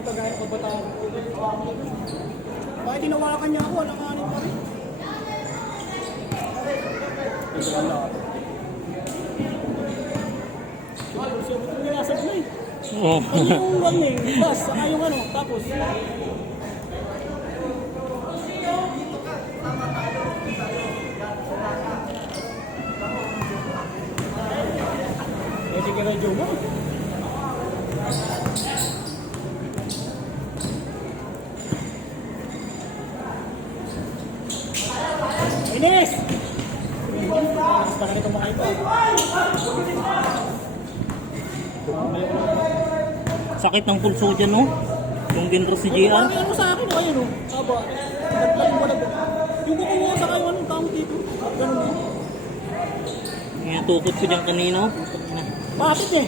Yung kagaya kabataan. Bakit tinawakan niya ako? Alanganin pa rin. Ito wala. Siya ito nilasag na eh. Oo. Yung one eh, bus, saka yung ano, tapos. Eh, sige na Joe mo. Ines! Basta ka nito makain ko. Sakit ng pulso dyan, no? Yung ginro si JR. Ano sa akin, ayun o. Haba. Naglalim mo na ba? Yung kukuha sa kayo, anong tawag dito? Ganun mo. Tukot ko dyan kanina. Bakit eh?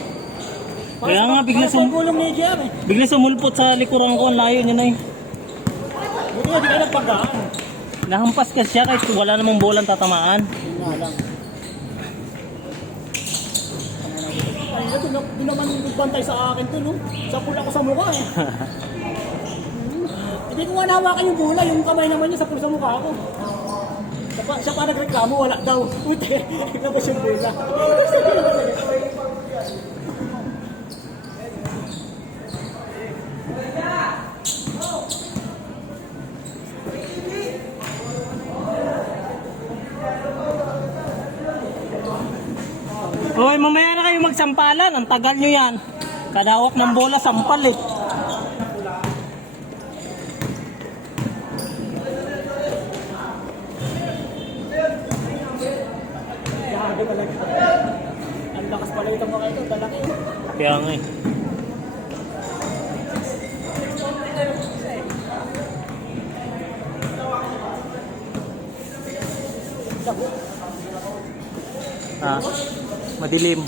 Kaya nga, gulong ni JR eh. bigla sumulpot sa likuran ko. Ang layo niya na eh. Buti nga, di kayo nagpagaan. Nahampas ka siya kahit wala namang bolang tatamaan. Yun nga lang. Ay, ito, di naman nagbantay sa akin to, no? Sapul ako sa mukha eh. Hindi ko nga nahawakan yung bola, yung kamay naman niya sapul sa mukha ako. Siya pa nagreklamo, wala daw. Ute, naglabas yung bola. Hoy, mamaya na kayo magsampalan. Ang tagal nyo yan. Kadawak ng bola, sampal eh. Grabe talaga. Ang lakas pala itong mga ito, talaki. Kaya nga eh. Ah, madilim.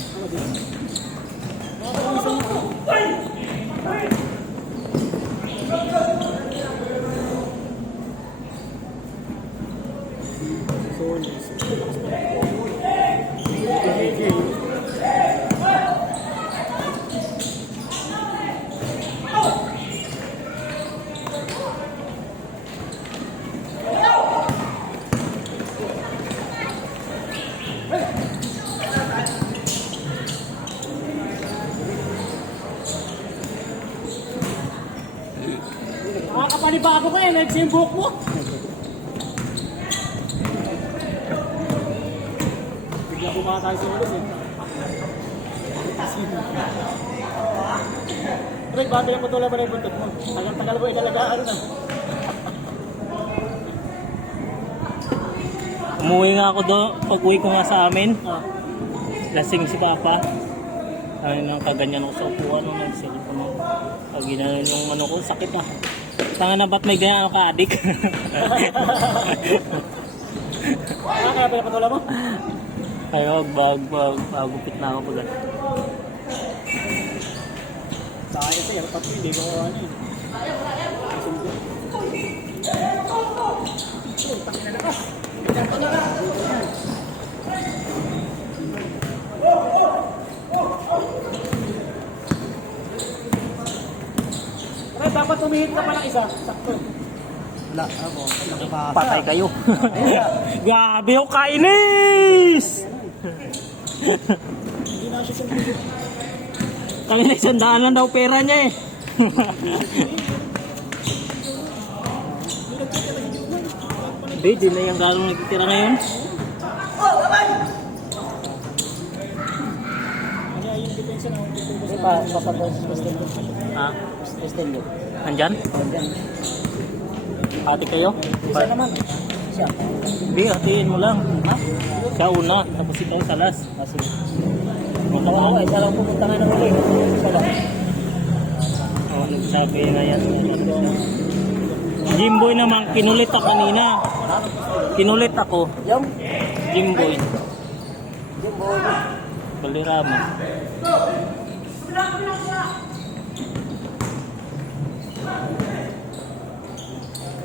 Nakakapanibago ka eh, nagsimbok mo. Bigla bumaka tayo sa ulos eh. Rick, bago yung putula ba na yung buntot mo? Tagal-tagal mo ilalagaan na. Umuwi nga ako doon. Pag-uwi ko nga sa amin. Ah. Lasing si Papa. Ay, nang kaganyan ako sa upuan nung nag-cellphone ako. Pag ginanon yung ano ko, sakit na. Tanga na ba't may ganyan ako ka-addict? Kaya ba yung putula mo? Kaya bagupit na ako pag ano. Sayang sa'yo, pati hindi ko ano yun. Pero dapat tumihit ka pa ng isa. Sakto. Wala, ako. Nakapasa. Patay kayo. Grabe yung kainis! Hindi na siya sumihit. Kami na 100 lang daw pera niya eh. Hindi, di na yung galong nagtitira ngayon. Kaya yung depensa na Hindi pa, papadal sa Stenlo. Ha? Stenlo. Nandyan? Hati kayo? Isa naman. Siya. Hindi, hatiin mo lang. Ha? Siya una, tapos ikaw sa last. Kasi, Oo, isa lang pupunta nga ng uli. Isa lang. nagsabi na yan. Jimboy naman, kinulit ako kanina. Kinulit ako. Yung? Jimboy. Yung boy. Balirama.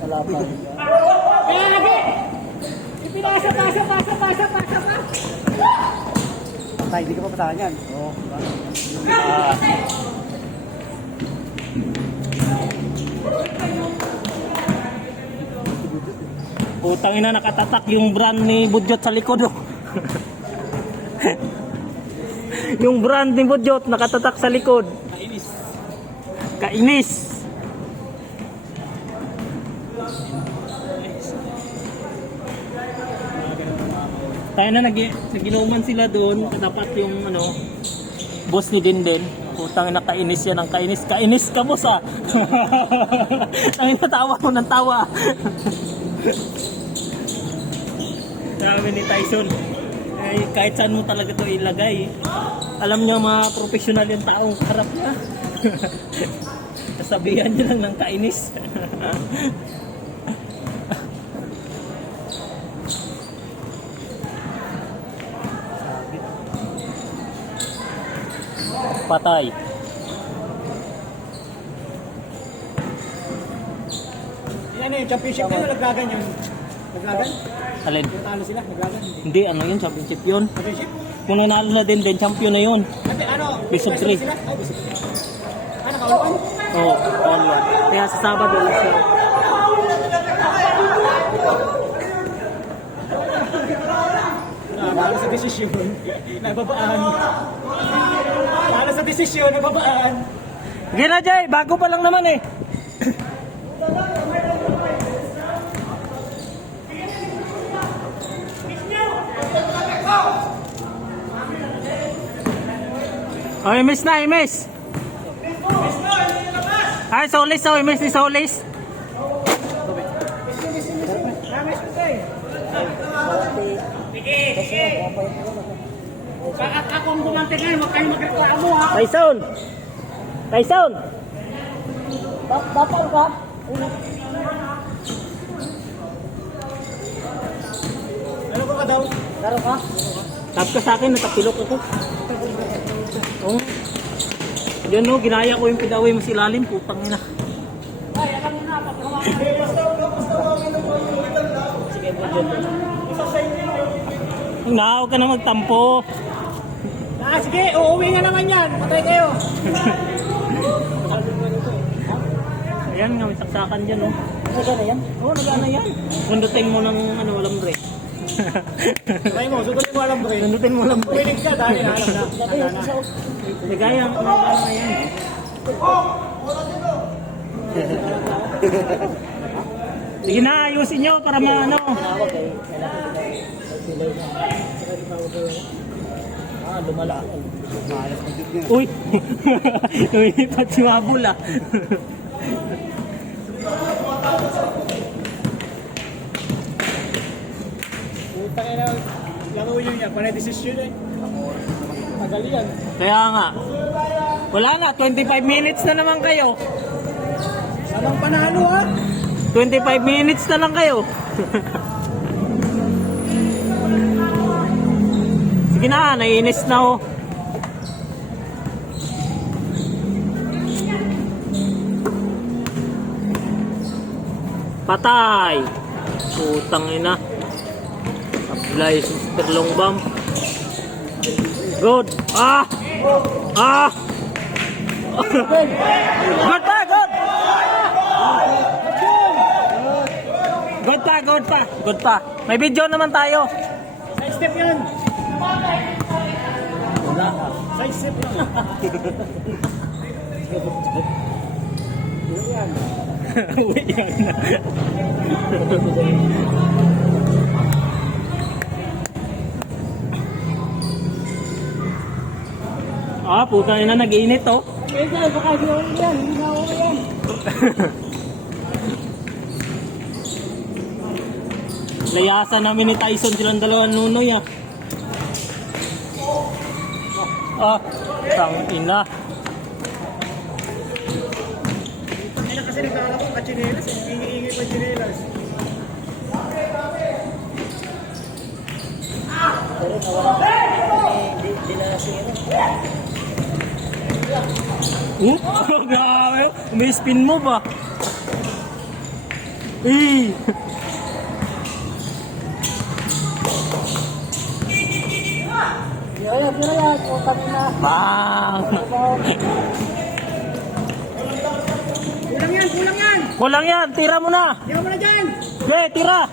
Wala pa. Kaya lagi! Ipinasa, pasa. Patay, hindi ka pa pasahan yan. Oo. Putang ina, nakatatak yung brand ni Budyot sa likod. Oh. Yung brand ni Budyot nakatatak sa likod. Kainis. Kainis. Tayo na naginuman sila doon. Dapat yung ano, boss ni Dinden. Putang ina, kainis yan ang kainis. Kainis ka, boss, ah. Ang inatawa mo ng tawa. Sabi ni Tyson, eh, kahit saan mo talaga to ilagay, alam niya mga professional yung taong harap niya. Sasabihan niya lang ng kainis. Patay. Yan yung championship na naglagan yun. Naglagan? Alin? Natalo sila, naglagan. Hindi, ano yun, championship yun. Championship? Kung nanalo na din, champion na yun. Ate, ano? Best of three. Sila? Ay, best of three. Ah, nakaulan? Oo, all one. Kaya sa Sabado lang siya. Para sa desisyon, nababaan. Para sa desisyon, nababaan. Sige na, Jay. Bago pa lang naman eh. Oh, miss na, miss. Ay, Solis, oh, miss ni Solis. At ako ang bumante ngayon, huwag kayo magreklamo ha. Tyson! Tyson! Bapak ka? Ano ba ka daw? Laro ka? Tap ka sa akin, natapilok ako. Oh. Yan no, ginaya ko yung pinaway mo si Lalim, putang ina. Ay, alam mo na, pagkawakan. Sige po dyan. Huwag ka na magtampo. Ah, sige, uuwi nga naman yan. Patay kayo. Ayan nga, may saksakan dyan, oh. Ano na yan? Oo, nagana yan. Pundutin mo ng ano, alambre. Patay mo, sugutin mo alam bro. Pundutin mo alambre. Pinig ka dahil alam na. Ligaya, nagana na yan. Sige na, ayusin nyo para ano. Tawag kayo. Lumala. Uy! Lumipat si Mabul, ah. Puta kayo na, laro yun niya, panay desisyon eh. Tagal yan. Kaya nga. Wala na, 25 minutes na naman kayo. Samang panalo ha. 25 minutes na lang kayo. Sige na, naiinis na oh. Patay. Putang ina. Apply Sister Long Bomb. Good. Ah! Ah! Good pa, good! Good pa, good pa. Good pa. May video naman tayo. Side step yan. Side step yan. Uwi yan. Ah, puta ina, nag-iinit oh. Kaya baka di ako yan. Hindi na ako yan. Layasan namin ni Tyson silang dalawang nunoy ah. Ah, tang ina. Hindi na kasi nagkakala ko kachinelas eh. Ingi-ingi pa chinelas. Pero nawala. Hindi na siya. Grabe, may spin mo ba? Eh. Kaya yan. Utang na. Bang! Kulang yan, kulang yan. Kulang yan, tira mo na. Tira mo na dyan. Okay, tira.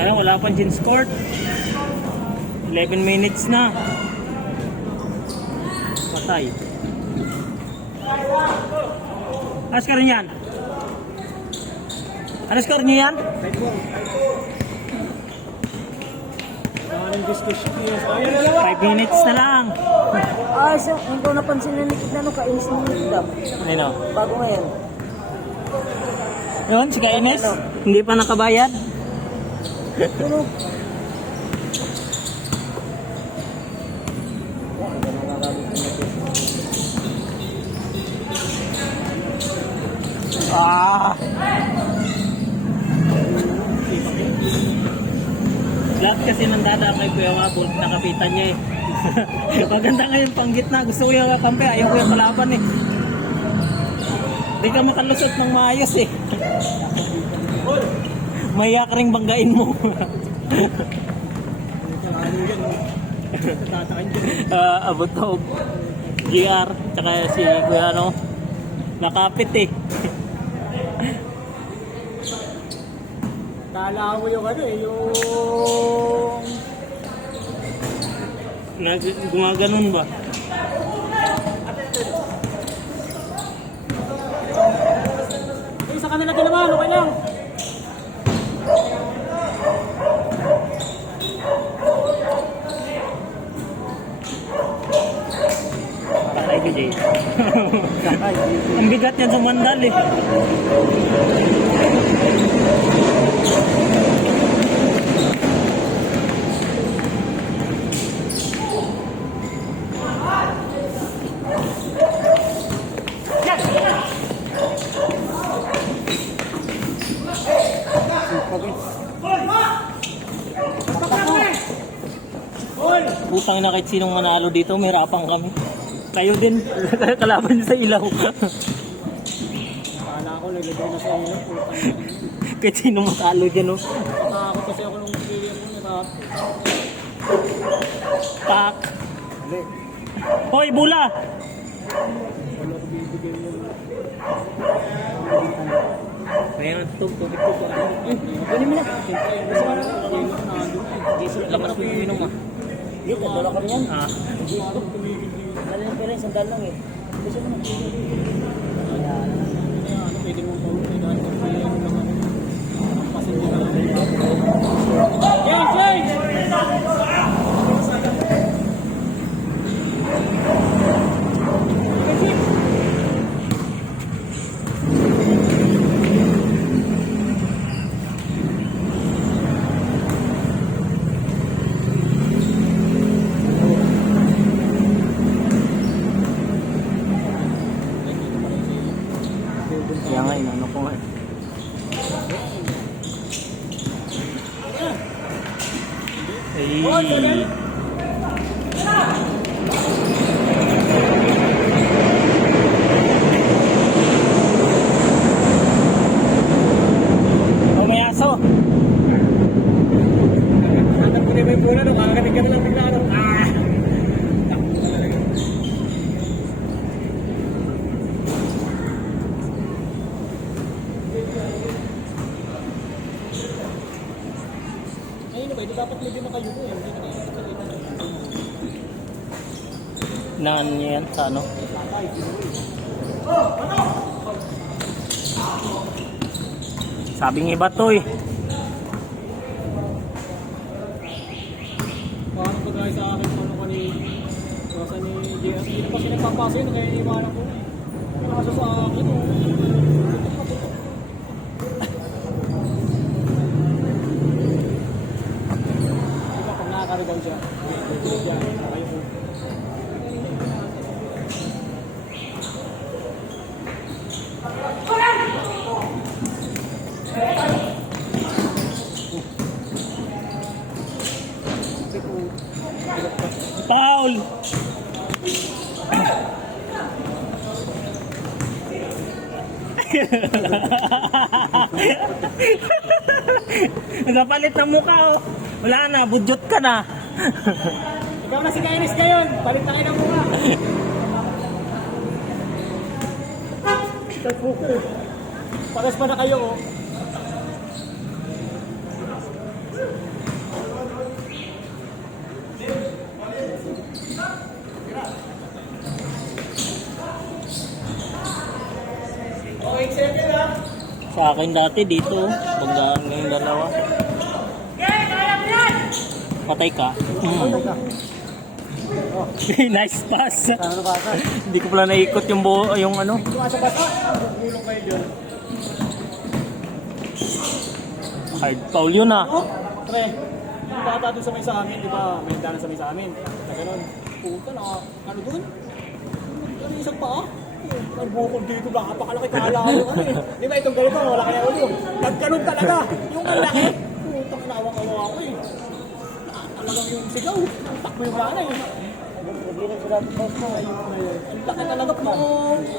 Ano, wala pang jeans court. 11 minutes na. Patay. Ano score niyan? Ano score niyo yan? Maraming discussion niya. Ayun na lang. 5 minutes na lang. Ah, siya, hindi ko napansin na nikit na kainis ng nikit. Ano? Bago ngayon. Yun, si Kainis. Hindi pa nakabayad. Pero, Ah! Lahat kasi nang dadamay ko yung abol, nakapitan niya eh. Maganda nga yung panggit na. Gusto ko yung kampe, ayaw ko yung kalaban eh. Di ka makalusot ng maayos eh. Mayak ring banggain mo. Abot na GR, tsaka si Kuya ano, nakapit eh. Kala ko yung ano eh, yung... Gumaganon ba? Sa kanila ginawa, okay lang. Taray ko, Jay. Ang bigat yan sa mandal eh. Upang na kahit sinong manalo dito, may rapang kami. Kayo din, kalaban niyo sa ilaw. Kala ko, nilagay na sa inyo. Kahit sinong matalo dyan, no? Natakot kasi ako nung player ko nila. Pak! Hoy, bula! Wala ko bibigyan mo. Mayroon tubig ko pa. Ganun mo na. Siyempre, kasi parang game mo na nandun. Diesel lang ako yung inom ah. hindi, dala kami yan. Ah. Hindi ako tumigil dito. Dala lang pera, isang dal lang eh. Gusto mo na. Kaya ano, pwede mong pawin. Dahil kung kaya yung naman. Pasin mo na. Yan, Jay! Kaya nga, inano ko nga. Ay. Oh, may aso. Anak ko na may bola, no? Kakaganig ka na lang bigla. Ah! Ayun, pwede dapat medyo na kayo ko eh. Hindi na kayo kapalitan. Nangan niya yan sa ano. Sabing iba to eh. Paano ko guys sa akin, paano ko ni... Kasi ni JS, hindi na pa siya nagpapasa yun, kaya iniwanan ko eh. Kaso sa akin, di ba pag nakakarigaw siya, diyan, kayo po. Paul! Nagapalit ng mukha oh. Wala na, budyot ka na. Ikaw na si Kainis ngayon, balik na kayo ng mukha. Pares pa na kayo oh. akin dati dito. Banggaan ngayong dalawa. Patay ka. Nice pass. Ano ba ata? Hindi ko pala naikot yung yung ano. Sa bata, gulong kayo dyan. Hard foul yun ah. Oh, pre, yung bata doon sa may sa amin, di ba? May hintana sa may sa amin. Na ganun. Puta na, ano doon? Ano isang paa? Ang bukol dito, napakalaki kala ko. Ano eh. Di ba itong ganito, wala kaya ulo. Nagkaroon talaga. Yung malaki. Putang inawa-kawa ko eh. Talagang yung sigaw. Takbo yung bala eh. Naglilang sila ng post mo. Ang laki talaga po.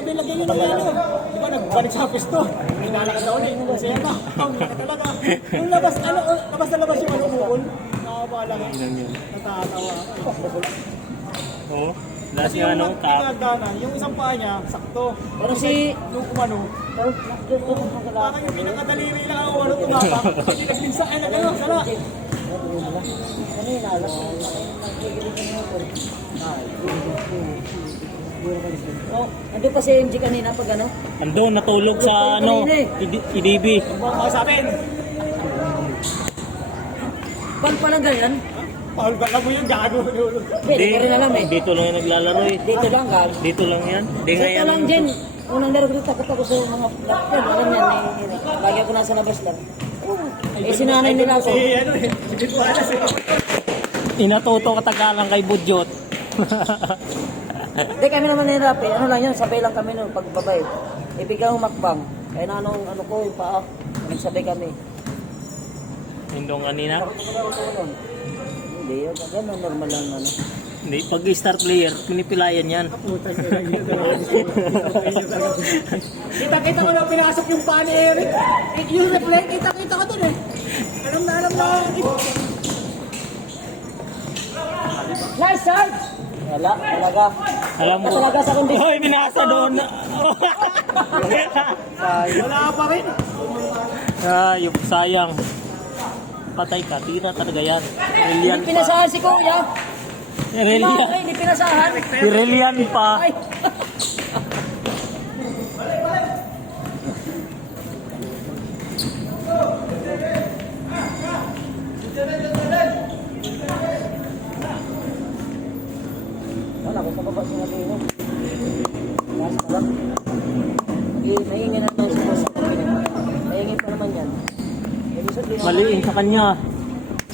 Nilagay yun ng ano. Di ba nagbalik sa pwesto? May nalakad na ulit. Kasi ba? Ang laki talaga. Yung labas, ano, labas na labas yung ano bukol. Nakapalang eh. Natatawa. Oo. Dahil Kasi yung ano, yung isang paa niya, sakto. Pero si... Nung umano, parang yung pinakadaliri lang ang umano tumapak. Hindi nagminsa, ay nag-ano, sala. Kanina, alas. Oh, nandun pa si MG kanina pag ano? andun, natulog sa ano, IDB. Huwag mga sa amin. Pan pa lang ganyan? Paul, baka mo yung gago. Hindi ko rin alam eh. Dito lang yung naglalaro eh. Dito lang gal. Dito lang yan. Di nga Dito yan. lang dyan. Unang laro ko takot ako sa mga lakyan. Alam yan eh. Lagi ako nasa labas lang. Eh sinanay nila ako. Si ano eh, si Palas eh. Inatuto katagalan kay Budyot. Hindi kami naman nahirap eh. Ano lang yun, sabay lang kami noon pagbabay. Ibigay humakbang. Kaya na anong ano ko, yung paa. Nagsabay kami. Hindong kanina. Hindi, yan ang normal lang ano. Hindi, pag star player, pinipilayan yan. Putang ina lang yun. Kita-kita ko na pinakasok yung paa ni Eric. Yung replay, kita-kita ko dun eh. Alam na. Nice start! Wala, talaga. Alam mo. Talaga sa kundi. Hoy, binasa doon. Wala pa rin. Ayop, sayang. Patay ka, tira talaga yan. Rillian Hindi pa. pinasahan si Kuya. Rillian. Ay, hindi pinasahan. Si Rillian pa. Ay. Wala ko sa baba sinabi mo. Mas malak. Mahingi na tayo sa boss. Mahingi pa naman yan. Maliin sa kanya.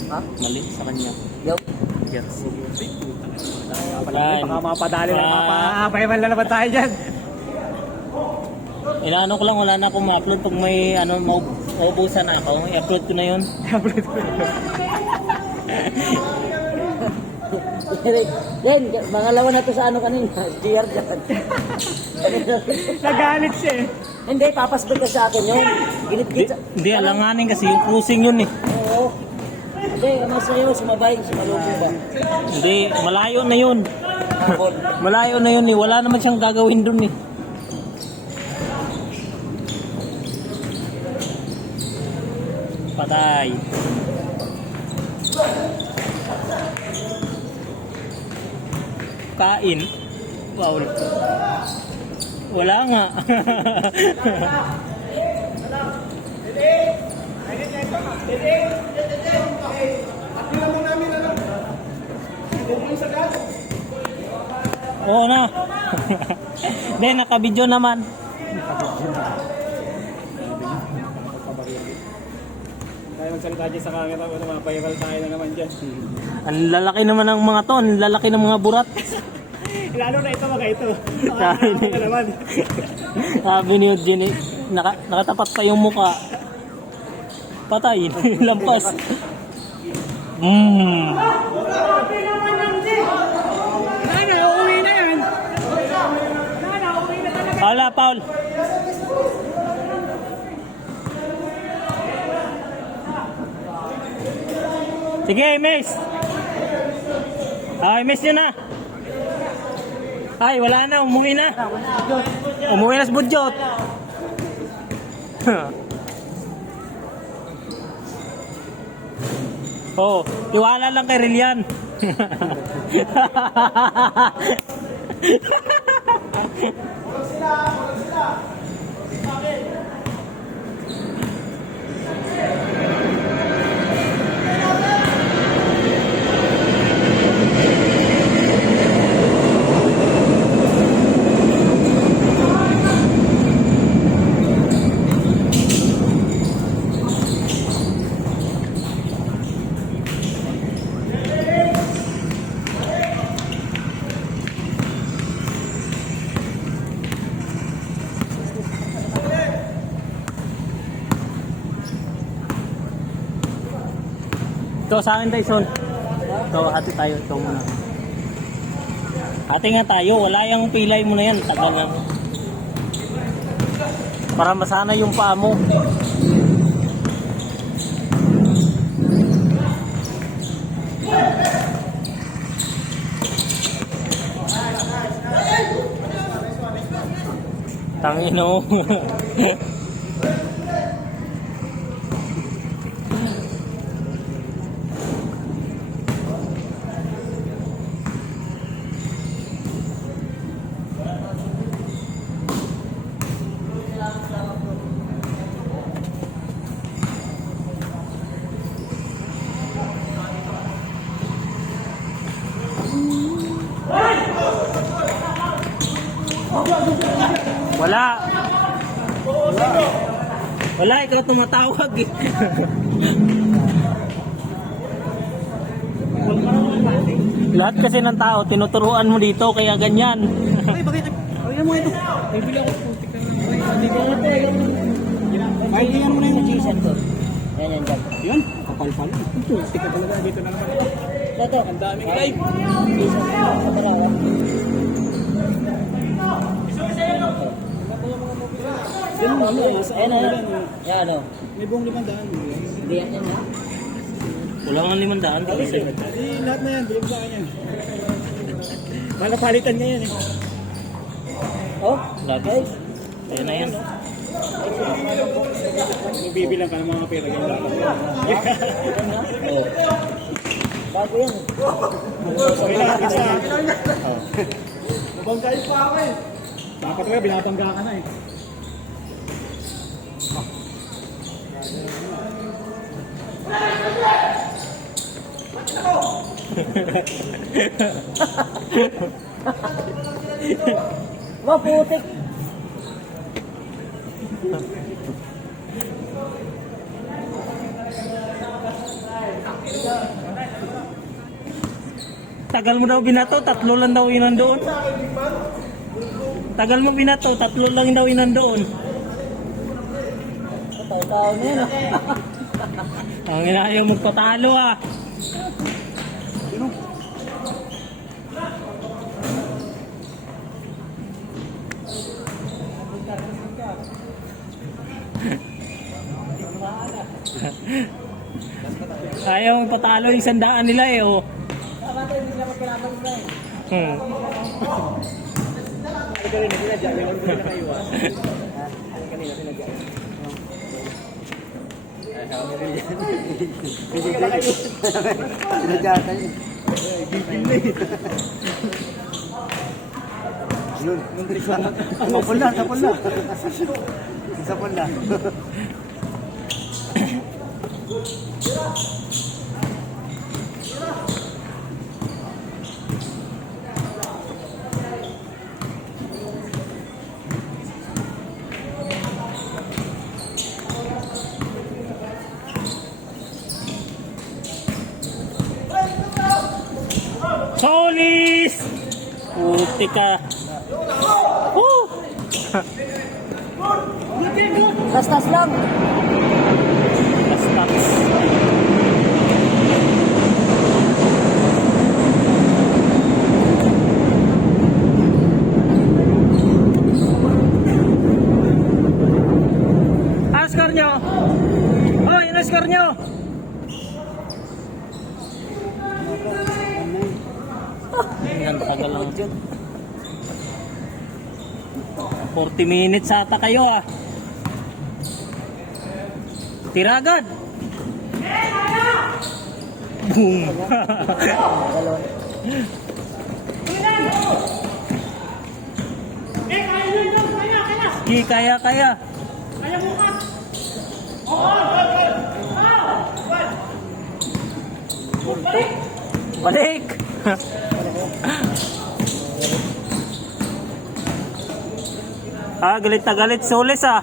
Ha? Mali sa kanya. Yo. Yes. Baka mapadali na, Ah. mapapayman na naman tayo dyan. Inaano ko lang, wala na akong ma-upload. Pag may ano, maubusan ako, i-upload ko na yun. Yan, mangalawa na to sa ano kanina. GR dyan. Nagalit siya eh. Hindi, papasbig ka sa akin yun. Ginit-git. Hindi, alanganin kasi yung cruising yun eh. Oo. Hindi, ano sa'yo, sumabay, sumalubong ba? Hindi, malayo na yun. Hapon. Malayo na yun eh. Wala naman siyang gagawin dun eh. Patay. Kain. Wow. Wala nga. Oo na. Hindi, naka-video naman. Tayo magsalita dyan sa camera, mapayagal tayo na naman dyan. Ang lalaki naman ng mga to, ang lalaki ng mga burat. Lalo na ito mga ito. Sabi ni, Na naman. sabi ni Eugene, nakatapat pa yung muka. Patay, lampas. Uuwi na yan. Hala, Paul. Sige, miss. Ay, miss nyo na. Ay, wala na. Umuwi na. Umuwi na sa Budyot. Oh, tiwala lang kay Rillian. Ito sa akin, Tyson. Ito, hati tayo. Ito muna. Hati nga tayo. Wala yung pilay mo na yan. Tagal lang. Para masana yung paa mo. Tangino. Wala. Wala, ikaw tumatawag eh. Lahat kasi ng tao, tinuturuan mo dito, kaya ganyan. Ay, bakit? Ay, mo ito. Ay, bili ako. Hindi ko ito. Ay, diyan mo na yung Jason ko. Yan, yan, yan. Yun, kapal pala. Ito, tika talaga dito na naman. Ito. Ang daming live. Jason ko. Sa Barawa. Yan mo, ano, Ayan na. Yan, ano. may buong 500. Hindi yan yan. ha? Wala nga 500. Kasi. Di, lahat na yan, bilog sa akin yan. Malapalitan ngayon eh. Oh, Lagi. guys. Ayan na yan. Magbibilang ka ng mga pera ganyan. Oh. Bago yan. Kailangan isa. Nabanggain pa ako eh. Dapat nga, binabangga ka na eh. Maputik. Tagal mo daw binato, 3 lang daw yun nandoon. Tagal mo binato, 3 lang daw yun nandoon. Tao-tao na yan. Ang inayaw magpatalo ah. Ayaw magpatalo yung 100 nila eh oh. Hmm. Sinadyakan yun. Yun. Sapul na, sapul na. Sapul na. Solis! Puti ka. Woo! Tas-tas lang. Basta. Ano score nyo? Hoy, ano score nyo? Ang tagal lang. 40 minutes ata kayo ah. Tira agad. Boom. Galon. Sige, kaya. Balik. Galit na galit Solis ah.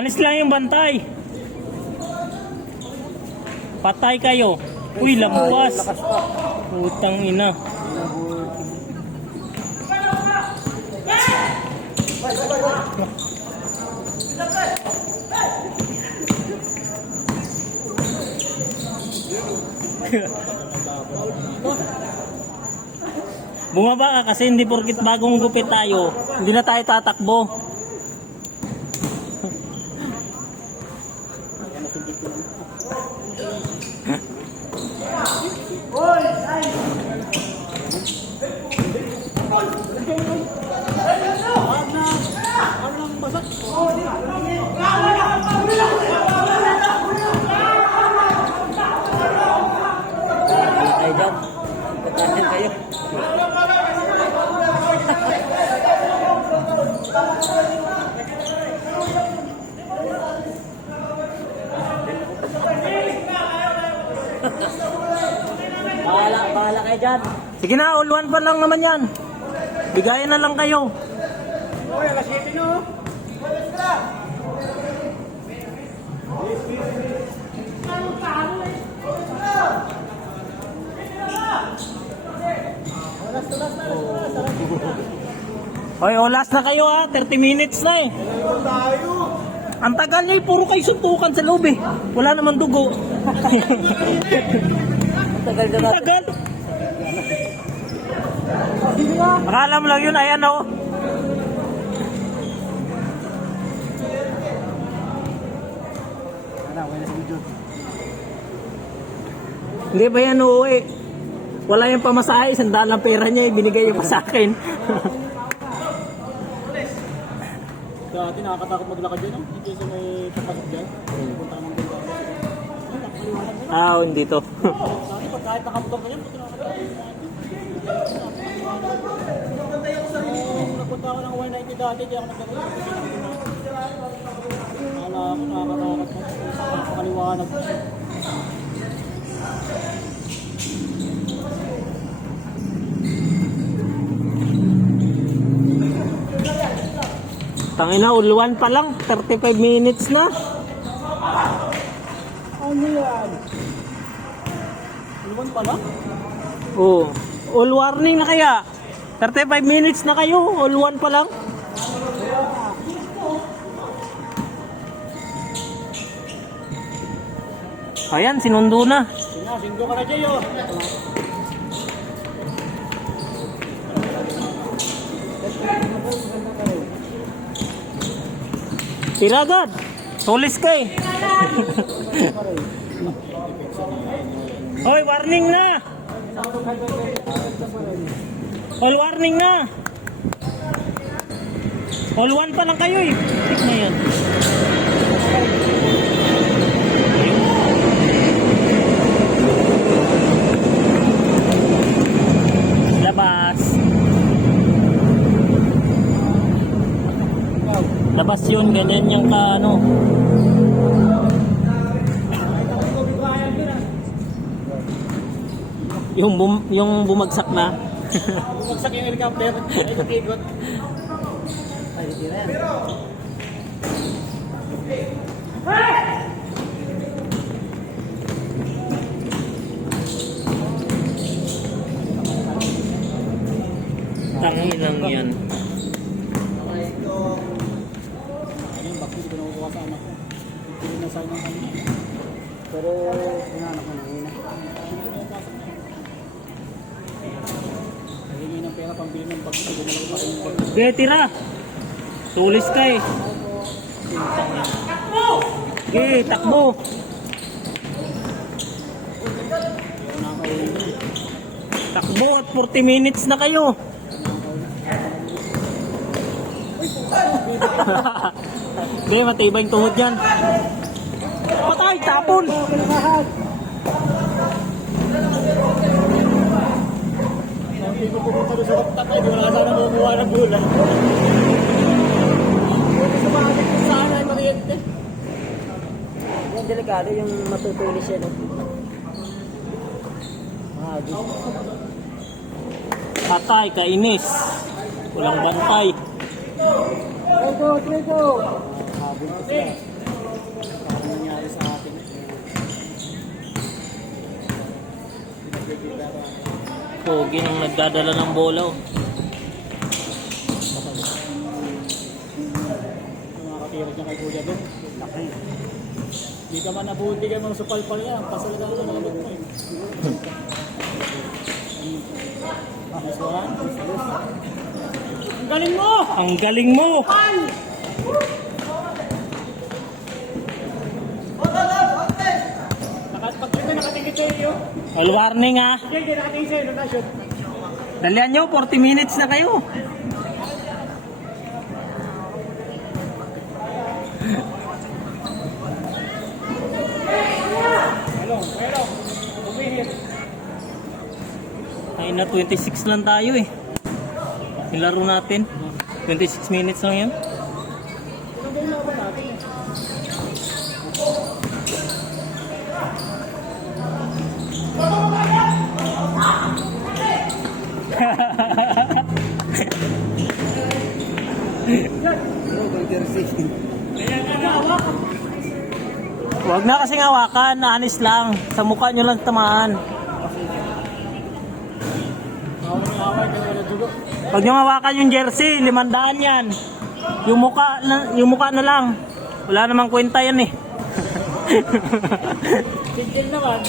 Panis lang yung bantay. Patay kayo. Uy, lampas. Putang ina. Bumaba ka kasi hindi porkit bagong gupit tayo, hindi na tayo tatakbo. Ano lang basak? Ay, dyan. Pagkasin kayo. Bahala kayo dyan. Sige na, all one pa lang naman yan. Bigayan na lang kayo. Uy, alas 7 no? Hoy, olas na kayo ha, 30 minutes na eh. Ang tagal niya, puro kayo suntukan sa loob eh. Wala naman dugo. Tagal na natin. Tagal. Akala mo lang yun, ayan oh. Ano, wala si Jude. Hindi ba yan uuwi? Wala yung pamasahe, sandaan lang pera niya, binigay yung pa sa akin. Dati nakakatakot maglakad dyan, no? Hindi sa may papasok dyan. Punta ka ng ganda. Hindi to. Dati pag kahit nakamotor ka dyan, pag nakakatakot. Nagpunta ako ng 190 dati, kaya ako nagkakatakot. Akala ako nakakatakot. Nakakaliwanag. Tangina, uluan pa lang, 35 minutes na. Ano yan? Iwan pa lang? Oh, all warning na kaya. 35 minutes na kayo, all one pa lang. Ayan, sinundo na. Sindo ka na, Jay, oh. Tira agad. Solis ka eh. Hoy, warning na. All warning na. All one pa lang kayo eh. Tik na yan. Labas. Labas yun, ganyan yung ka ano. Yung bumagsak na. Bumagsak yung helicopter. Ikot-ikot. Ay, tira yan. Tangi lang yan. Ayun, bakit hindi ko nakukuha sa anak ko? Hindi na sa anak kanina. Pero, inanak ko na yun. Hihingi ng pera pambili ng bag. Hindi na lang pa rin yung bag. Sige, tira. Tulis ka eh. Sige, takbo. Takbo at 40 minutes na kayo. Sige, matibay yung tuhod yan. Patay, tapon. Hindi ko pumunta doon sa kaptak. Hindi wala sana makukuha ng gulay. Pwede sumabit kung saan ay mariente. Yung delikado, yung matutulis siya, no? Diyos. Patay, kainis. Walang bantay. Go! Habol ko sila. Pogi nung nagdadala ng bola. Oh. Yung mga katirat niya kay Kuya doon. Laki. Hindi ka man nabuti ka man supal-pal yan. Pasal ka ito mga mo eh. This one. Ang galing mo! Ang galing mo! Pag-trip nakatingin sa iyo. All warning ah. Hindi nakatingin sa iyo. Shoot. Dalian nyo, 40 minutes na kayo. Hello. Bumihit. Ay na 26 lang tayo eh. Yung laro natin. 26 minutes lang yan. Anong game na ba natin? Huwag na kasing hawakan, honest lang. Sa mukha nyo lang tamaan. Away ka wala dugo. Pag nyo hawakan yung jersey, 500 yan. Yung mukha na lang. Wala namang kwenta yan eh. Tigil naman.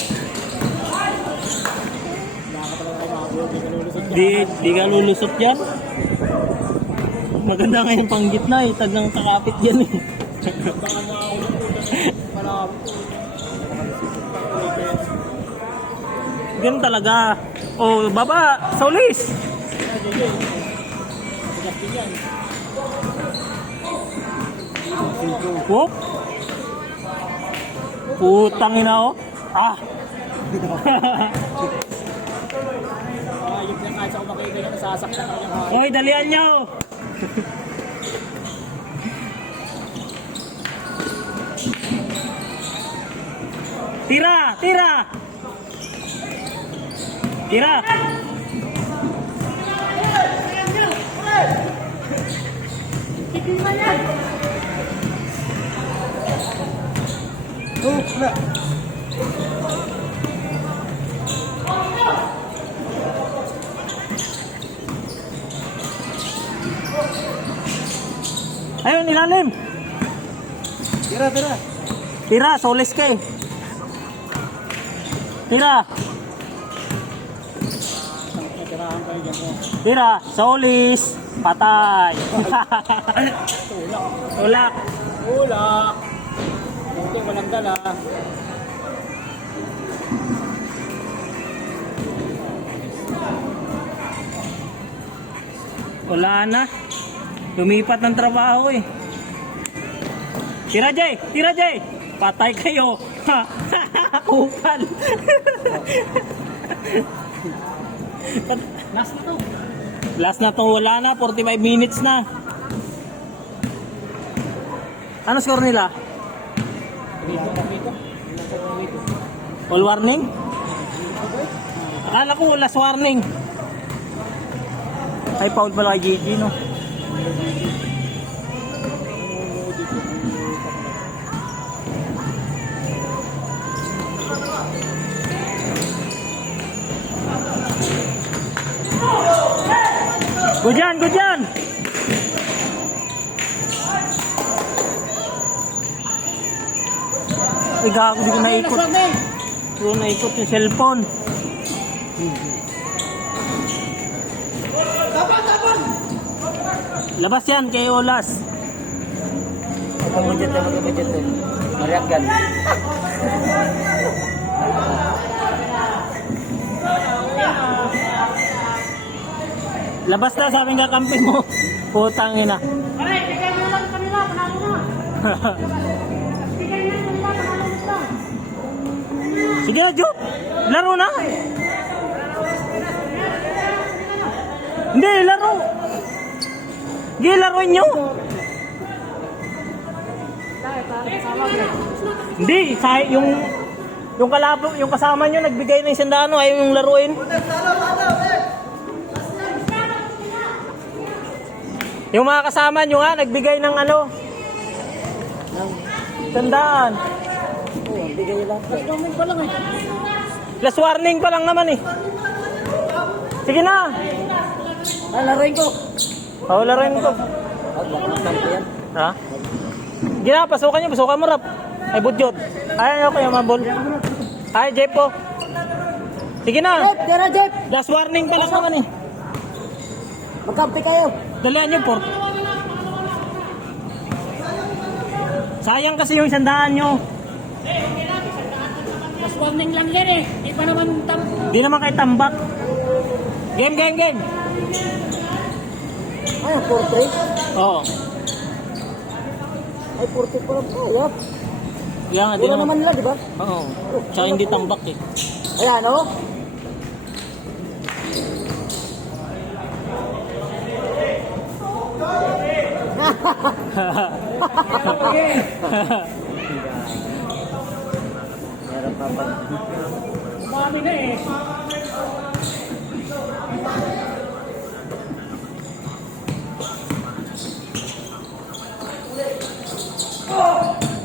Wala ka talaga kayo makabuo. Hindi ka lulusot ka. Di ka lulusot yan. Maganda nga yung panggitna eh. Tagang kakapit yan eh. Baka makaulit po. Malapit po. Ganun talaga. Oh, baba, Solis. Justin yan. Whoop. Putang ina oh. Ah. Ayop niya kahit sa kumakita niya. Nasasaktan ka niya. Hoy, dalian nyo. Tira, tira. Tira. Ayun, ilalim. Tira. Tira, Solis ka eh. Tira. Natirahan kayo dyan. Tira, Solis. Patay. Tulak. Ulak. Buti walang dala. Wala na. Lumipat ng trabaho eh. Tira, Jay! Tira, Jay! Patay kayo. Kupal. Last na to. Last na to, wala na. 45 minutes na. Ano score nila? Dito. All warning? Akala ko last warning. Ay, foul pala kay Gigi, no? Good yan, good yan! Ay, gago, di ko naikot. Di ko naikot yung cellphone. Labas yan kay Olas. Magkabudget na. Mariagan. Labas na, sabi nga kampi mo. Putang ina. Pare, bigay mo lang kanila, panalo na. Bigay mo lang kanila, panalo na. Sige na, Joe. Laro na. Hindi, laro. Sige, laruin nyo. Hindi, yung kalabo, yung kasama nyo nagbigay ng 100, ayaw yung laruin. Yung mga kasama nyo nga, nagbigay ng ano? Ng 100. Oo, bigay lang. Gamit pa lang eh. Last warning pa lang naman eh. Sige na. Ah, laruin ko. Paularin ko. Wag, baka yan. Ha? Sige na, pasukan mo rap. Ay, budyot. Ay, okay, mabol. Ay, Jeff po. Sige na. Jeep, tira Jeep. Last warning pa lang naman eh. Magkampi kayo. Dalihan nyo, Port. Sayang kasi yung 100 nyo. Mas warning lang yan eh. Di pa naman Di naman kayo tambak. Game. Ay, 4-3. Oo. Ay, 40 pa lang po. Yup. Yan, di Puro naman. naman nila, di ba? Oo. Tsaka hindi tambak eh. Ayan, oh. Meron pa pa. umami na eh.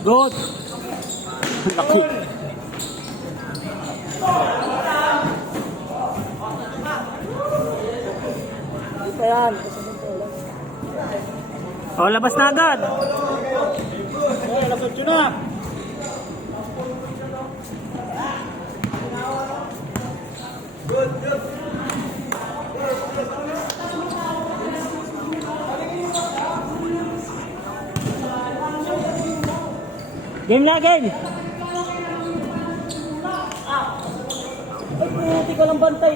Good. Laki. Di pa yan. O, labas na agad. Ay, lasot yun na. Game na, game. Ay, puti ka lang bantay.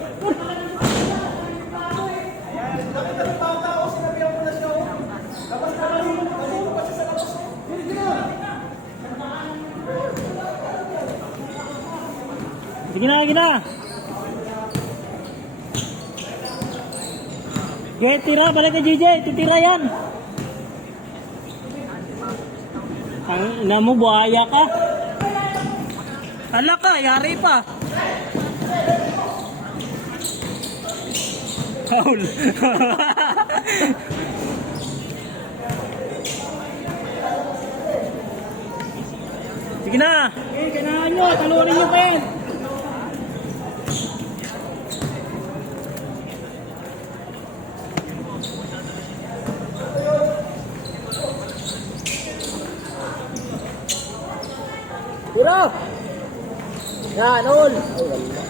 Sige na. Okay, tira. Balik ka, JJ. Titira yan. Ang ina mo, buhaya ka. Hala ka, yari pa. Foul. Sige na. Eh, kailangan nyo. Talunin nyo Ken. Tira! Yan, all. Ay, wala.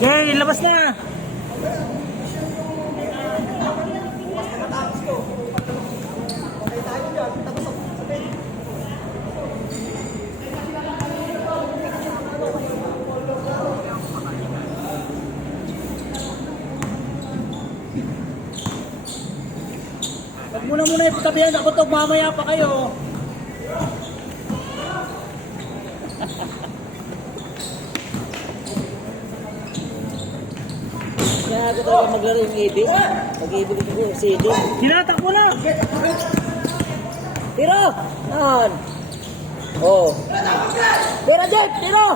Okay, labas na. Huwag muna ipagkabihan ako to, mamaya pa kayo. Kaya ako talaga maglaro yung AB. Mag-AB ko yung CD. Hinatak mo na. Tira! Yan. Oh. Tira, Jeff! Tira!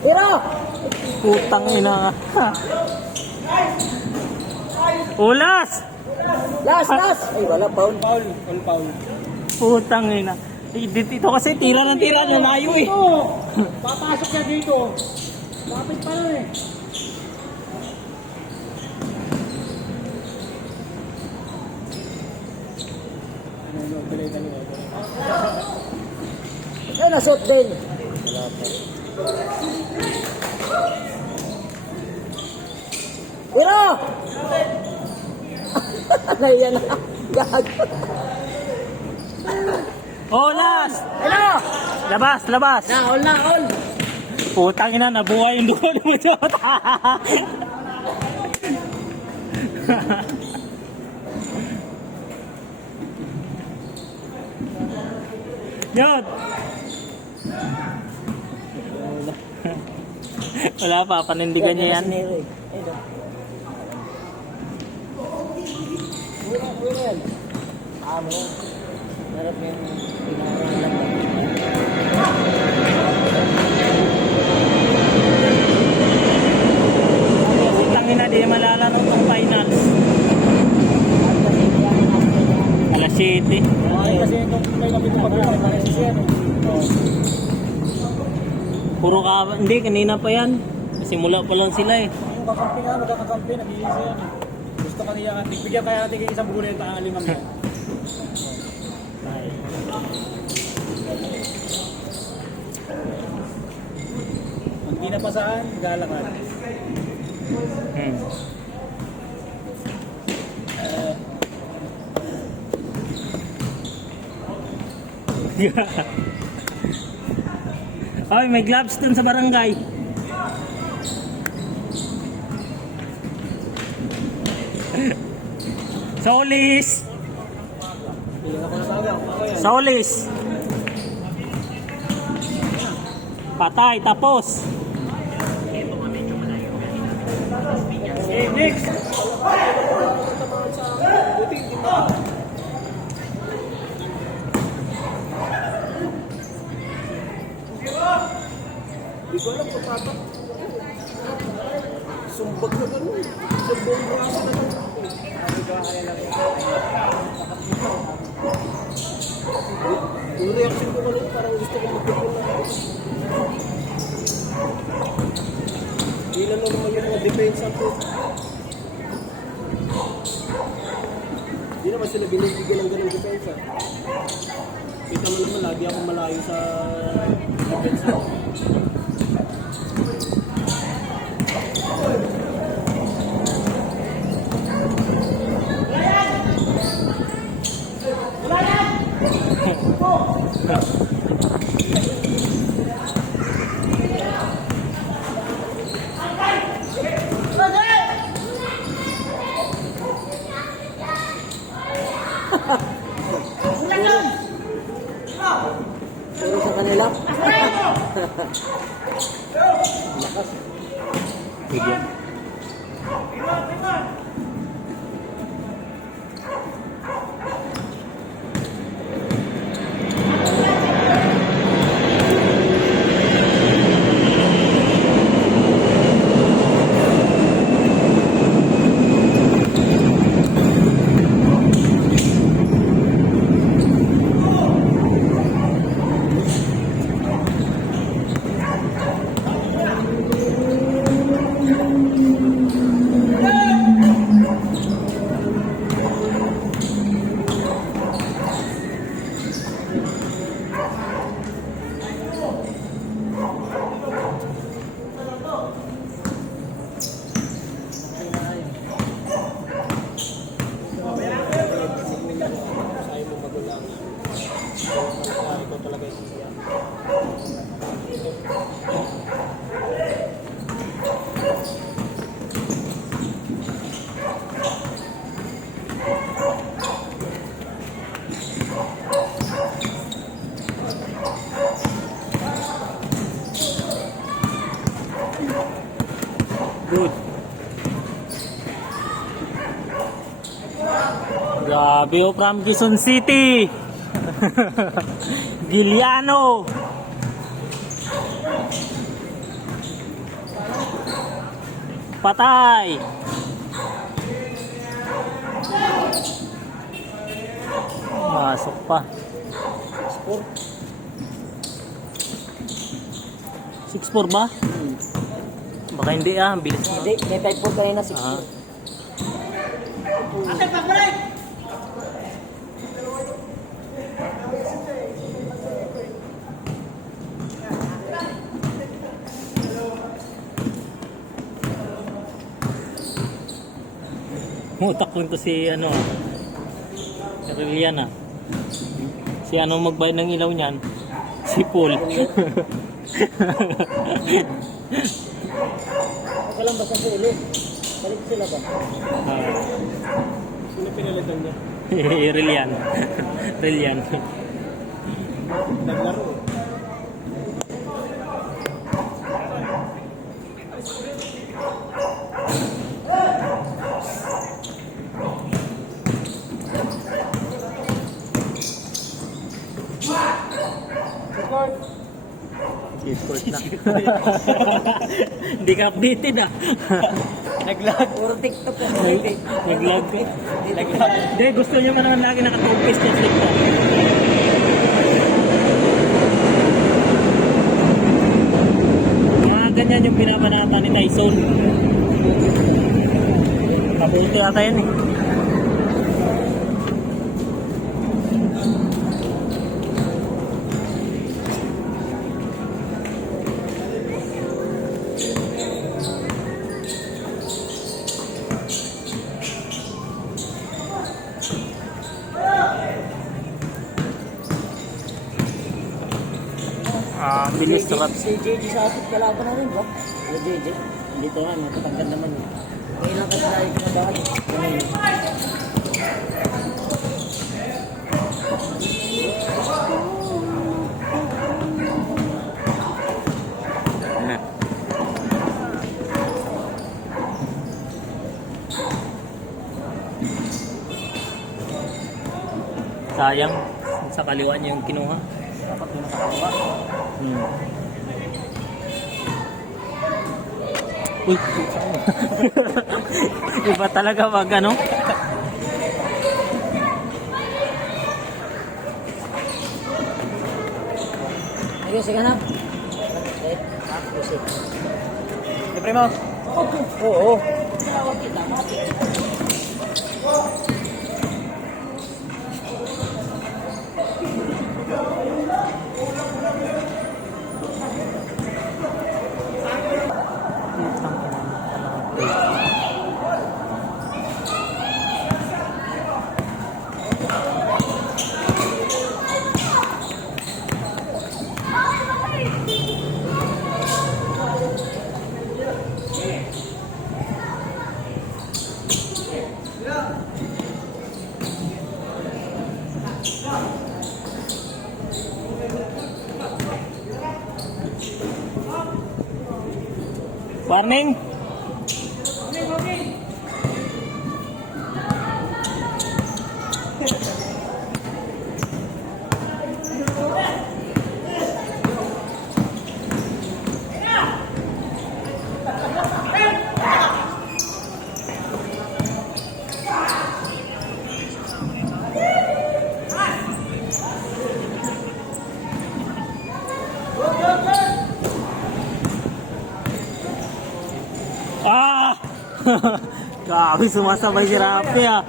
Tira! Putang ina. Ulas. Last! Ay, wala, Paul. Paul. Putang ina. Dito kasi tira ng tira na layo eh. Papasok siya dito. Lapit pa lang eh. Ay, nasot din. Tira! Naiyan na. Gago. Ulas. Tira! Labas. Na, all na, all. Putang ina, nabuhay yung dugo ng Jota. Yun. Wala pa, panindigan niya yan. Mura yan. Mo. harap yung pinakalang. Tangin na di malalaro ng finals. Alas 7. Ay, kasi nung may kapit na pagkakas, kasi siya, no? Puro ka, hindi, kanina pa yan. Simula pa lang sila eh. Yung kakampi nga, magkakampi, nag-iisa yan. Gusto kanina, bigyan kaya natin isang bulan yung tangang limang yan. Pag di napasaan, galakan. Hmm. Ay, may gloves dun sa barangay. Solis! Solis! Patay, tapos! Okay, next! Di ko alam kung patak. Sumbag na gano'n. Sumbag na gano'n. Yung reaction ko gano'n, parang gusto ko magpapul na ako. Di lang naman yung mga depensa ko. Di naman sila binibigyan ng gano'ng depensa. Kita mo naman, lagi akong malayo sa depensa. Puro sa kanila. Bigyan. Ikaw talaga yung siya. Good. Grabe oh, from Quezon City. Giuliano. Patay. Masok pa. 6-4 ba? Baka hindi ah, ang bilis mo. Hindi, may 5-4 kanina, 6-4. Ah. Utak ko to si ano, si Liliana. Si ano magbayad ng ilaw niyan? Si Paul. Ako lang basta sa ulo. Balik sila ba? Sino pinalitan niya? Rillian. Rillian. Naglaro. report na. Hindi ka updated ah. Nag-lag. Puro TikTok po. Nag-lag ko. Hindi, gusto niyo man naman lagi nakatugis sa TikTok. Mga ganyan yung pinapanata ni Tyson. Mabuti ata yan eh. Bilis sarap. Si JJ sa atin kalaban na rin ba? Ano JJ? Dito nga, natatanggal naman. Ngayon lang kasi tayo kinabahan. Sayang, sa kaliwa niya yung kinuha. Dapat yung nakakawa. Uy, iba talaga pag ano. Ayun, sige na. Libre mo. Oo. Warning. Ah! Grabe, sumasabay si Rafi ah.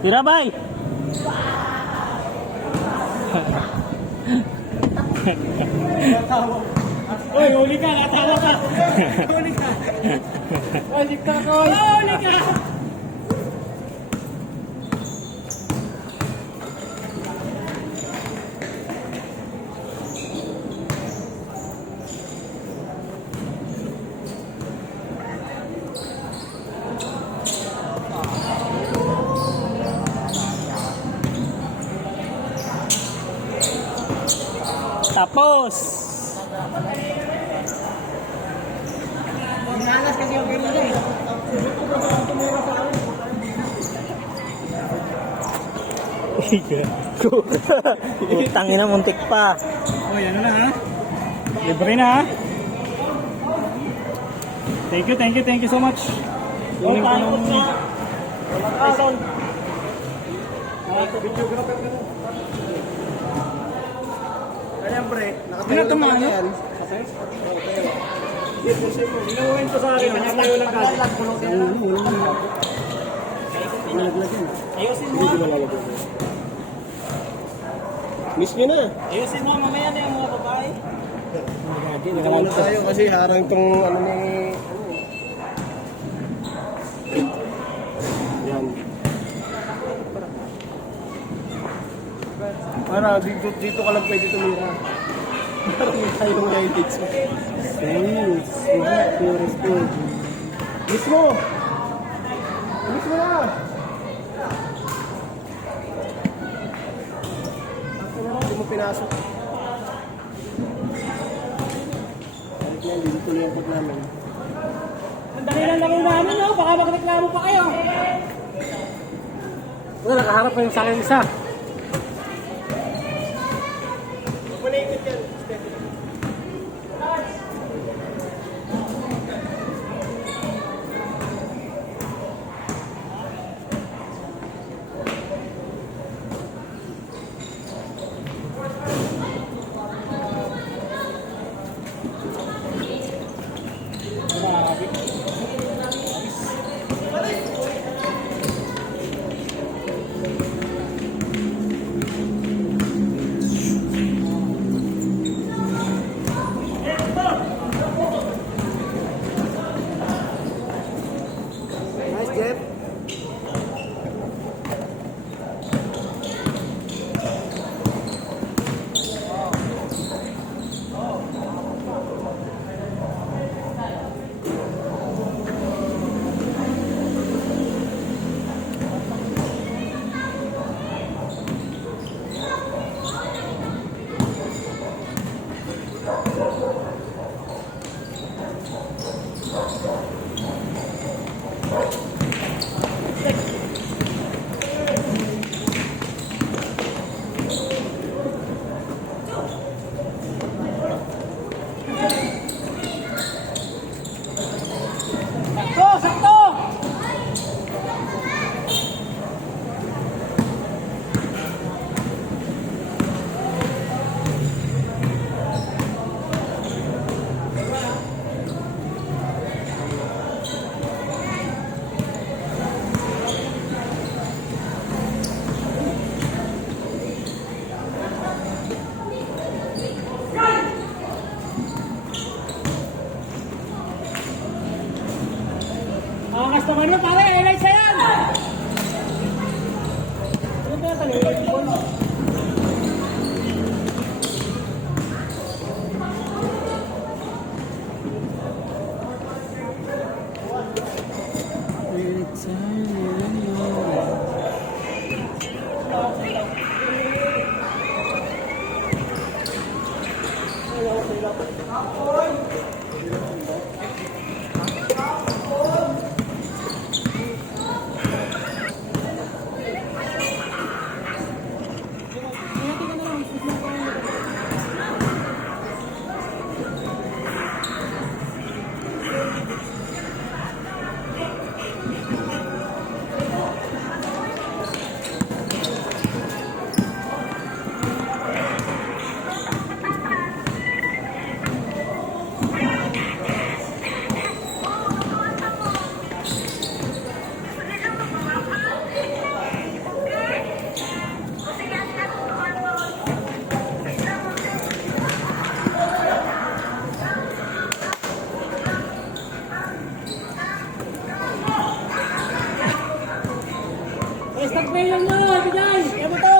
Tirabay! Uy, huli ka, natawa ka. Huli ka. Huli ka, Col. Huli ka. Tapos! Nalas kasi yung kailan eh. Utang ina, muntik pa. Uy, ano na ha? Libre na ha? Thank you so much. Kunin ko ng... Tyson. Videographer ka na. Ayan, pre. Ano ito mga ano? Ginawin ko sa akin, nakatayo lang ka. Ayusin mo. Miss nyo na. Ayusin mo, mamaya na yung mga babae. Nagawa na tayo kasi harang itong ano ni... Yan. Para dito ka lang pwede tumira. Para may tayong heritage. Sales. Pure school. Miss mo! Miss mo na! pinasok. Balik na, hindi tuloy ang pag namin. Ang dali lang laro namin, no? Baka magreklamo pa kayo. Wala, nakaharap pa yung sa akin isa. Nice, Jeff. Sakto, sakto! Mga customer niyo, pare, highlights na yan! Ano ba yung Start player mo, bigay! Kaya mo to!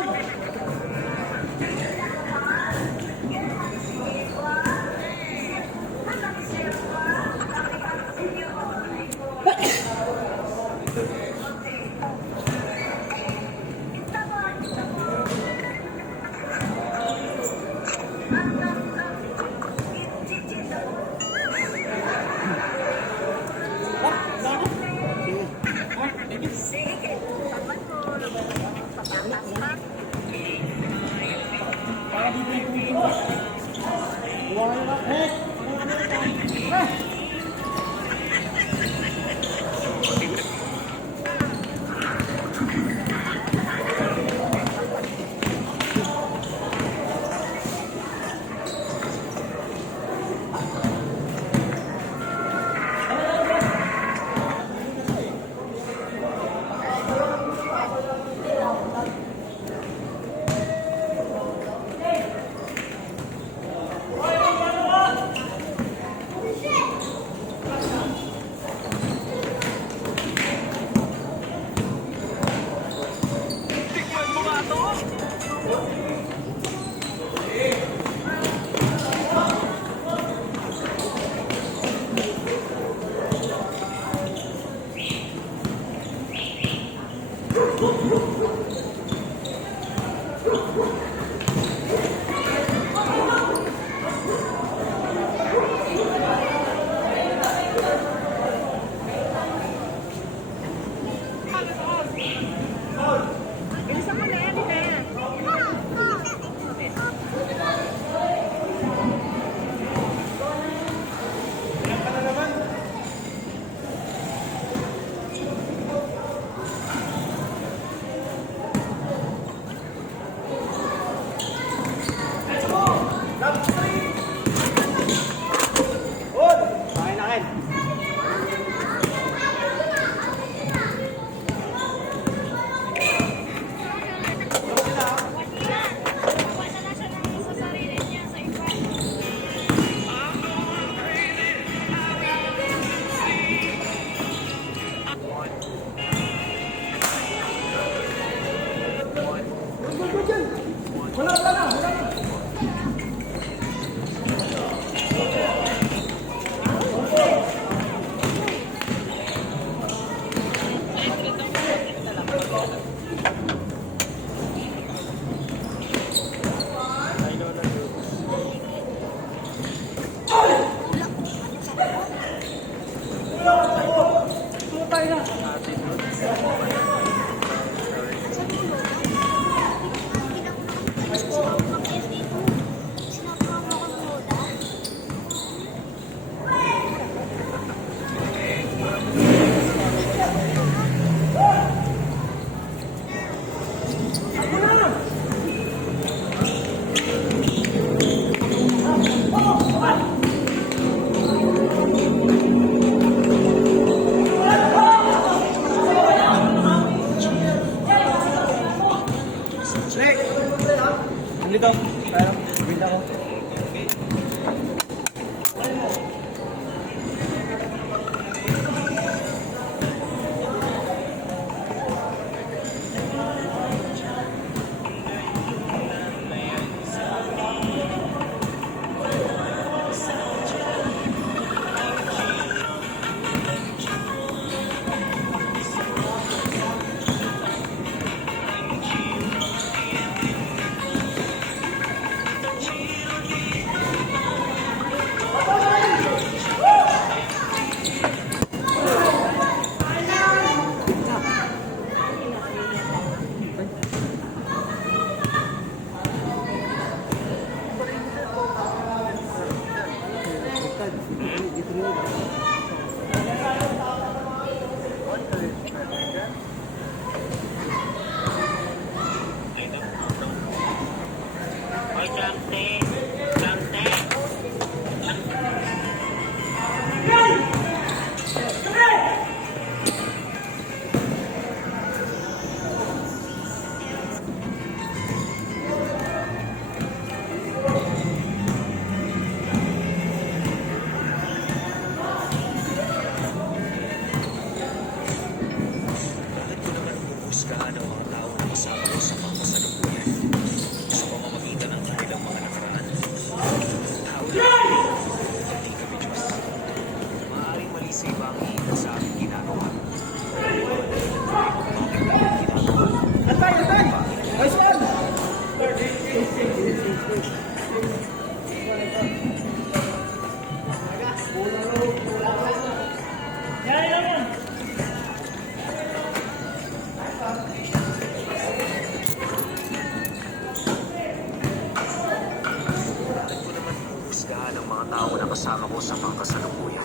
ng mga tao na kasama ko sa pangkasalukuyan.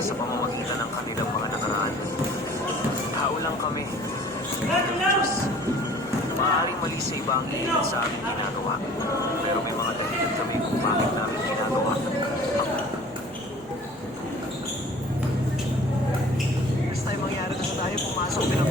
Sa pamamagitan ng kanilang mga nakaraan. Tao lang kami. Hindi Diyos. Maaaring mali sa iba ang hilig sa aming ginagawa. Pero may mga dahilan kami kung bakit namin ginagawa. Next time mangyari na sa tayo, pumasok din ang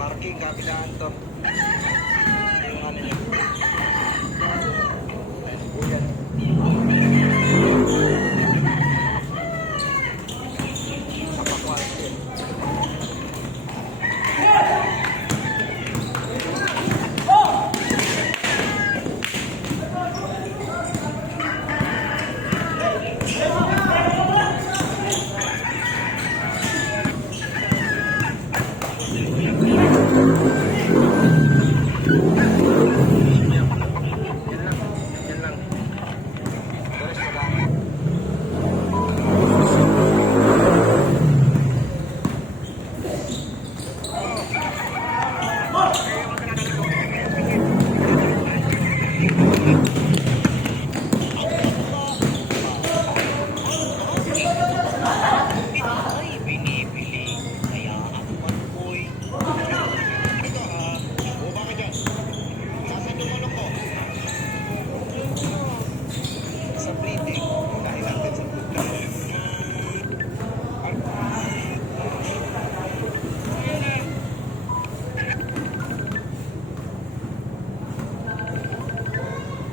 Marking, kabilaan to. Yung ano yun. Yan lang. Doris, wala. Ay, binibili. Kaya ako magpoy. Ito ha. O bakit yan? Nasaan yung ano ko? Sa bleeding. Dahil natin sa bleeding.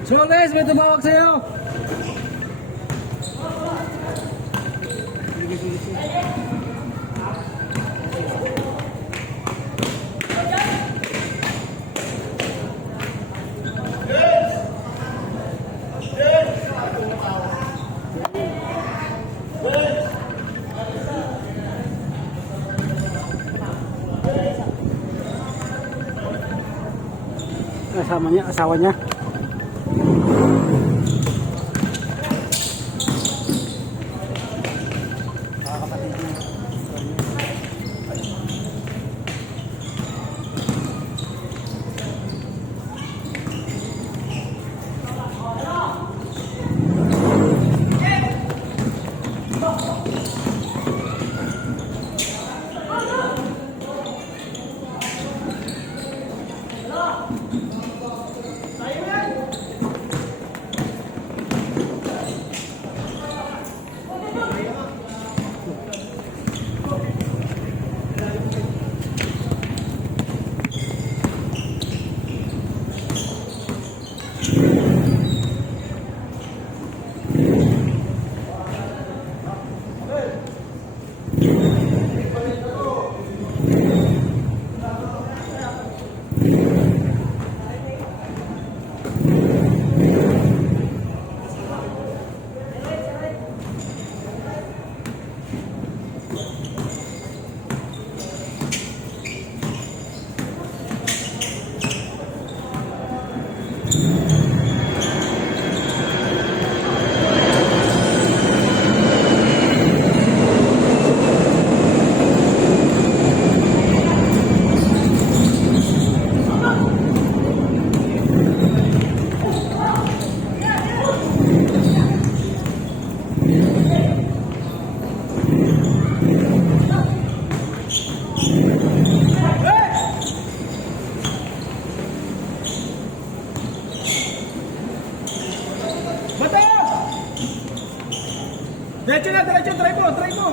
So guys, may tumawag sa'yo. Kasama niya, asawa niya. Diretso na, diretso, try mo, try mo.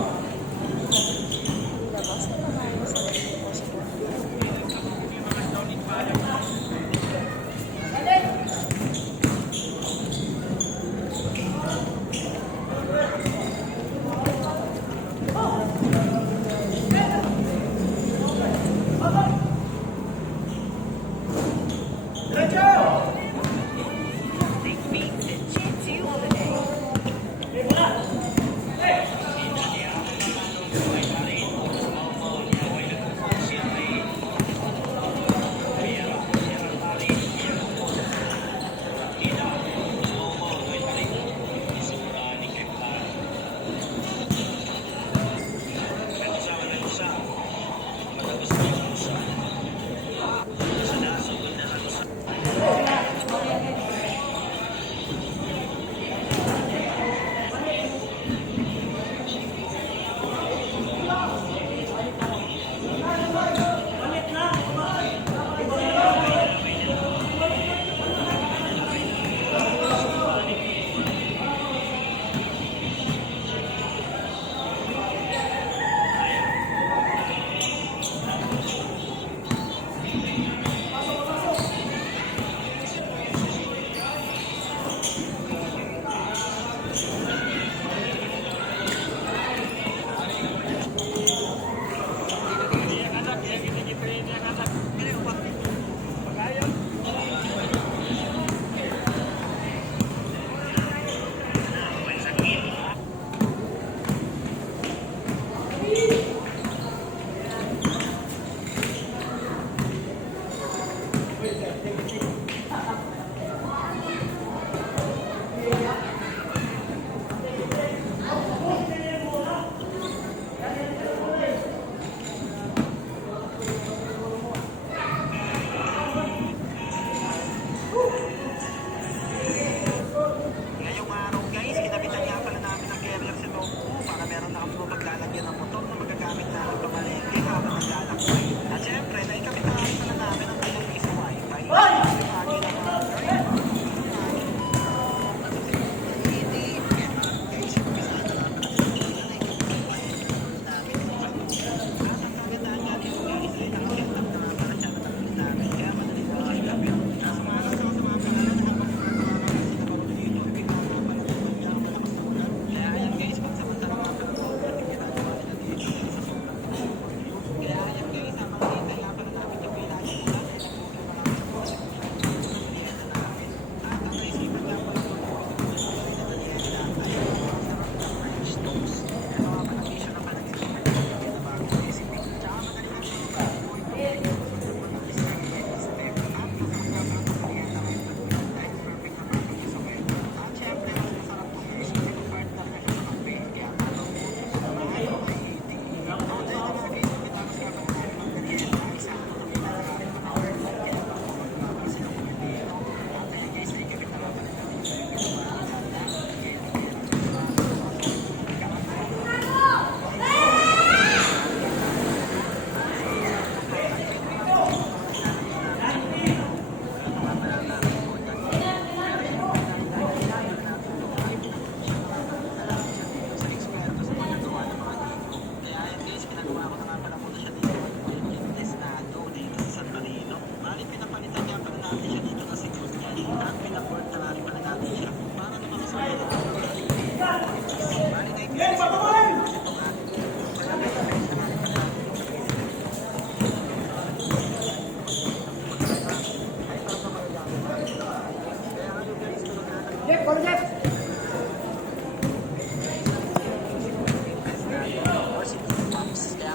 Kaya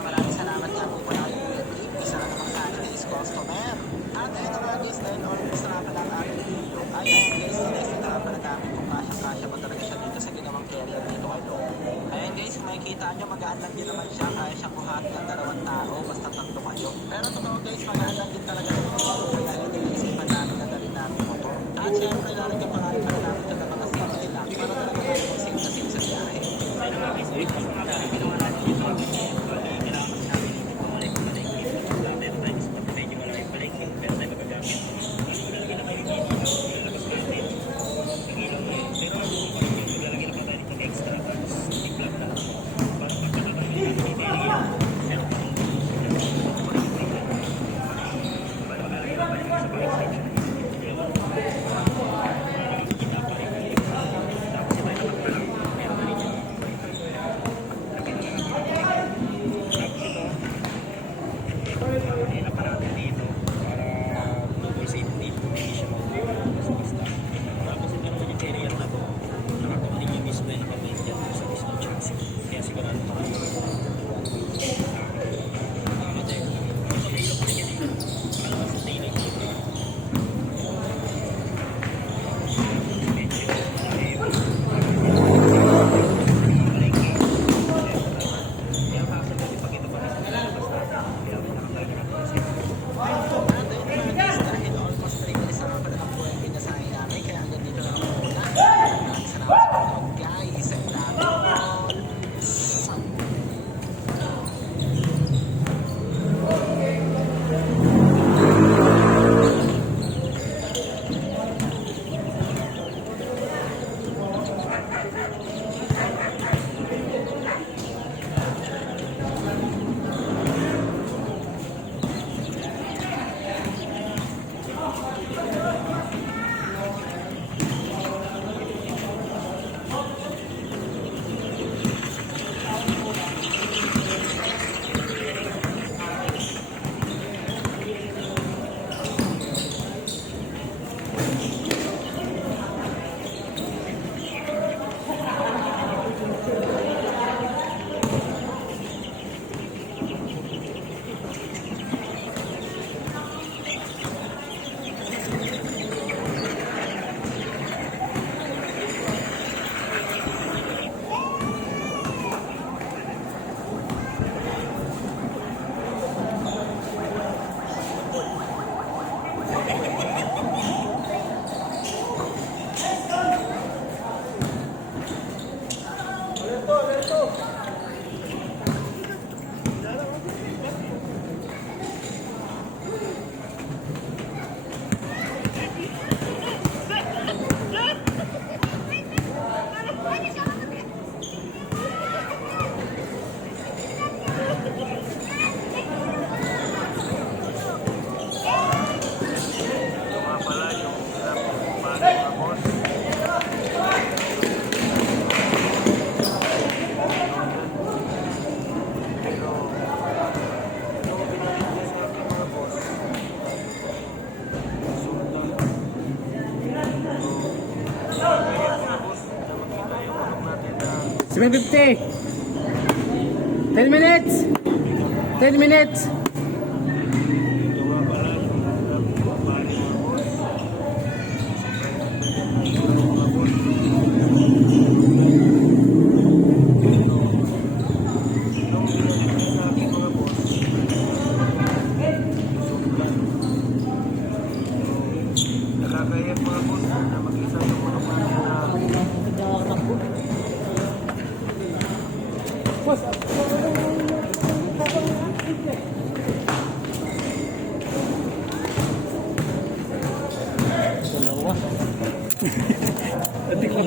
maraming salamat nga po pala kayo Kuya Dave. Isa na namang Saturdays customer. At ayun na nga guys, dahil almost na pala ang ating video. Ay, ayun guys, guys, na pala namin kung kasya ba talaga siya dito sa ginawang carrier dito kay Lo. Ayun guys, kung makikita nyo, magaan lang din naman siya. Kaya siyang kuhatin ng 2 tao, basta 3 kayo. Pero totoo guys, magaan lang din talaga ng mga kaya ito naisipan namin na dali namin motor. At syempre, lalagyan pa namin namin ito ng mga safety lock para talaga tayo mag-save na save sa biyahe. $750. 10 minutes. 10 minutes. Nakakaya mga boss na mag-isa yung mga Dalawa. Hindi ko